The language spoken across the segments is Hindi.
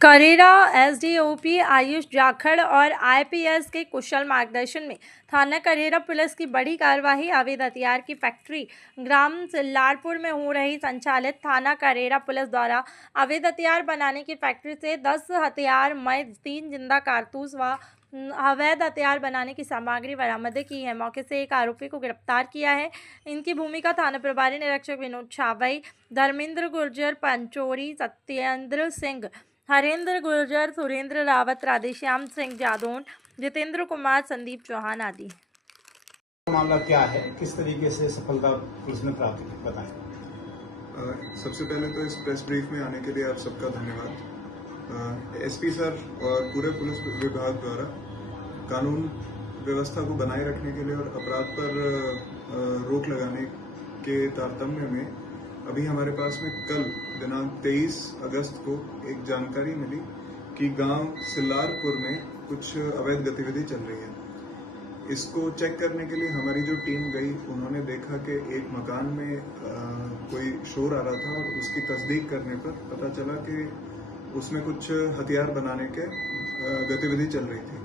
करेरा एसडीओपी आयुष जाखड़ और आईपीएस के कुशल मार्गदर्शन में थाना करेरा पुलिस की बड़ी कार्रवाई। अवैध हथियार की फैक्ट्री ग्राम सिल्लारपुर में हो रही संचालित थाना करेरा पुलिस द्वारा अवैध हथियार बनाने की फैक्ट्री से 10 हथियार मय 3 जिंदा कारतूस व अवैध हथियार बनाने की सामग्री बरामद की है। मौके से एक आरोपी को गिरफ्तार किया है। इनकी भूमिका थाना प्रभारी निरीक्षक विनोद छावई, धर्मेंद्र गुर्जर, पंचोरी, सत्येंद्र सिंह, हरेंद्र गुर्जर, सुरेंद्र रावत, राधेश्याम सिंह जादौन, जितेंद्र कुमार, संदीप चौहान आदि। मामला क्या है, किस तरीके से सफलता पुलिस ने प्राप्त की, बताएं। सबसे पहले तो इस प्रेस ब्रीफ में आने के लिए आप सबका धन्यवाद। एसपी सर और पूरे पुलिस विभाग द्वारा कानून व्यवस्था को बनाए रखने के लिए और अपराध पर रोक लगाने के तारतम्य में अभी हमारे पास में कल दिनांक 23 अगस्त को एक जानकारी मिली कि गांव सिल्लारपुर में कुछ अवैध गतिविधि चल रही है। इसको चेक करने के लिए हमारी जो टीम गई, उन्होंने देखा कि एक मकान में कोई शोर आ रहा था और उसकी तस्दीक करने पर पता चला कि उसमें कुछ हथियार बनाने के गतिविधि चल रही थी।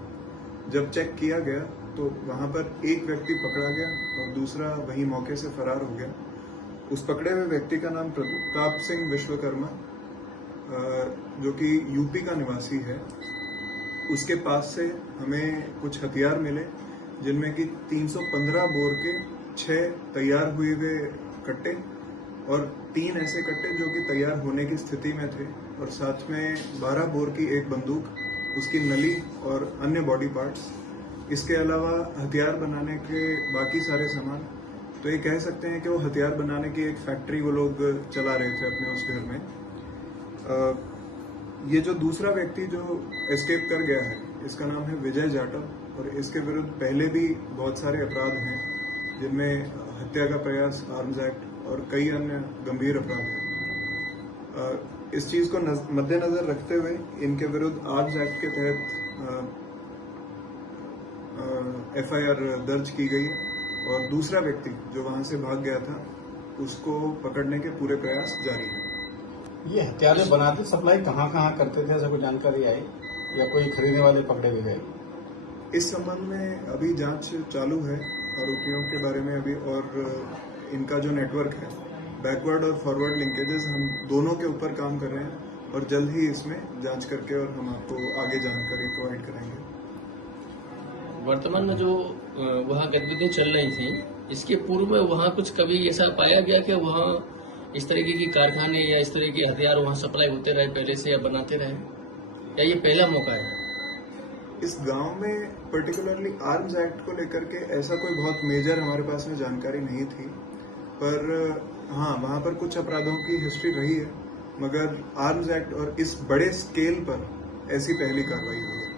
जब चेक किया गया तो वहां पर एक व्यक्ति पकड़ा गया और दूसरा वहीं मौके से फरार हो गया। उस पकड़े हुए व्यक्ति का नाम प्रताप सिंह विश्वकर्मा, जो कि यूपी का निवासी है। उसके पास से हमें कुछ हथियार मिले, जिनमें कि 315 बोर के 6 तैयार हुए हुए कट्टे और 3 ऐसे कट्टे जो कि तैयार होने की स्थिति में थे, और साथ में 12 बोर की एक बंदूक, उसकी नली और अन्य बॉडी पार्ट्स। इसके अलावा हथियार बनाने के बाकी सारे सामान। तो ये कह सकते हैं कि वो हथियार बनाने की एक फैक्ट्री वो लोग चला रहे थे अपने उस घर में। ये जो दूसरा व्यक्ति जो एस्केप कर गया है, इसका नाम है विजय जाटव, और इसके विरुद्ध पहले भी बहुत सारे अपराध हैं, जिनमें हत्या का प्रयास, आर्म्स एक्ट और कई अन्य गंभीर अपराध हैं। इस चीज को मद्देनजर रखते हुए इनके विरुद्ध आर्म्स एक्ट के तहत एफआईआर दर्ज की गई है, और दूसरा व्यक्ति जो वहां से भाग गया था, उसको पकड़ने के पूरे प्रयास जारी हैं। ये हथियार बनाते सप्लाई कहाँ करते थे, ऐसा कोई जानकारी आई या कोई खरीदने वाले पकड़े भी गए? इस संबंध में अभी जांच चालू है आरोपियों के बारे में अभी, और इनका जो नेटवर्क है, बैकवर्ड और फॉरवर्ड लिंकेजेस, हम दोनों के ऊपर काम कर रहे हैं और जल्द ही इसमें जांच करके और हम आपको आगे जानकारी प्रोवाइड करेंगे। वर्तमान में जो वहाँ गतिविधियां चल रही थी, इसके पूर्व में वहाँ कुछ कभी ऐसा पाया गया कि वहाँ इस तरीके की कारखाने या इस तरह के हथियार वहाँ सप्लाई होते रहे पहले से, या बनाते रहे, या ये पहला मौका है? इस गांव में पर्टिकुलरली आर्म्स एक्ट को लेकर के ऐसा कोई बहुत मेजर हमारे पास में जानकारी नहीं थी, पर हाँ, वहाँ पर कुछ अपराधों की हिस्ट्री रही है, मगर आर्म्स एक्ट और इस बड़े स्केल पर ऐसी पहली कार्रवाई हुई है।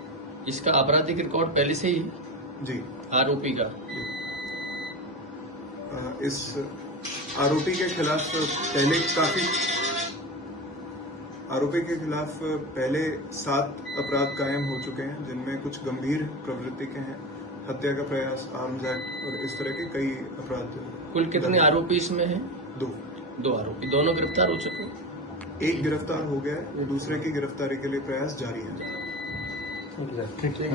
इसका आपराधिक रिकॉर्ड पहले से ही जी, आरोपी का इस आरोपी के खिलाफ पहले 7 अपराध कायम हो चुके हैं, जिनमें कुछ गंभीर प्रवृत्ति के हैं, हत्या का प्रयास, आर्म्स एक्ट और इस तरह के कई अपराध। कुल कितने आरोपी इसमें हैं? 2 आरोपी, दोनों गिरफ्तार हो चुके हैं। एक गिरफ्तार हो गया है, वो दूसरे की गिरफ्तारी के लिए प्रयास जारी है। ठीक है।